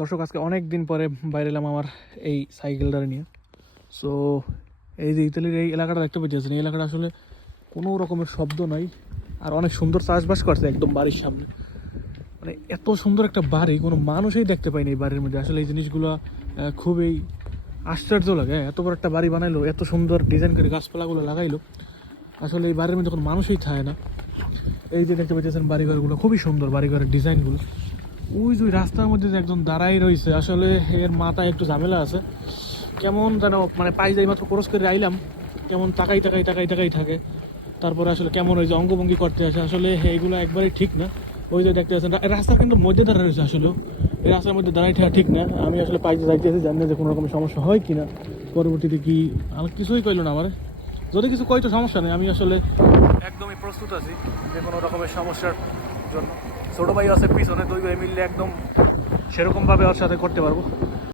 দর্শক, আজকে অনেক দিন পরে বাইরে এলাম আমার এই সাইকেলটা নিয়ে। সো এই যে ইতালির এই এলাকাটা দেখতে পেয়েছেন, এই এলাকাটা আসলে কোনো রকমের শব্দ নাই, আর অনেক সুন্দর চাষবাস করছে একদম বাড়ির সামনে। মানে এত সুন্দর একটা বাড়ি কোনো মানুষই দেখতে পায়নি এই বাড়ির মধ্যে। আসলে এই জিনিসগুলো খুবই আশ্চর্য লাগে। এত বড় একটা বাড়ি বানাইলো, এত সুন্দর ডিজাইন করে গাছপালাগুলো লাগাইলো, আসলে এই বাড়ির মধ্যে কোনো মানুষই থাকে না। এই যে দেখতে পাচ্ছেন বাড়িঘরগুলো খুবই সুন্দর, বাড়িঘরের ডিজাইনগুলো। ওই যে রাস্তার মধ্যে যে একজন দাঁড়াই রয়েছে, আসলে এর মাথায় একটু ঝামেলা আছে। কেমন যেন মানে পাই যাই মাত্র ক্রস করে আইলাম, কেমন তাকাই তাকাই তাকাই তাকাই থাকে। তারপরে আসলে কেমন ওই যে অঙ্গভঙ্গি করতে আসে, আসলে এইগুলো একবারই ঠিক না। ওই যে দেখতে পাচ্ছেন রাস্তার কিন্তু মধ্যে দাঁড়া রয়েছে, আসলে এই রাস্তার মধ্যে দাঁড়াই থাকা ঠিক না। আমি আসলে পাইতে যাইতেছি, জানি না যে কোনো রকমের সমস্যা হয় কি না। পরবর্তীতে কি আমার কিছুই কইলো না আমার, যদি কিছু কই তো সমস্যা নেই, আমি আসলে একদমই প্রস্তুত আছি যে কোনো রকমের সমস্যার জন্য। ছোটো ভাই আছে পিছনে, দুই ভাই মিললে একদম সেরকমভাবে ওর সাথে করতে পারবো।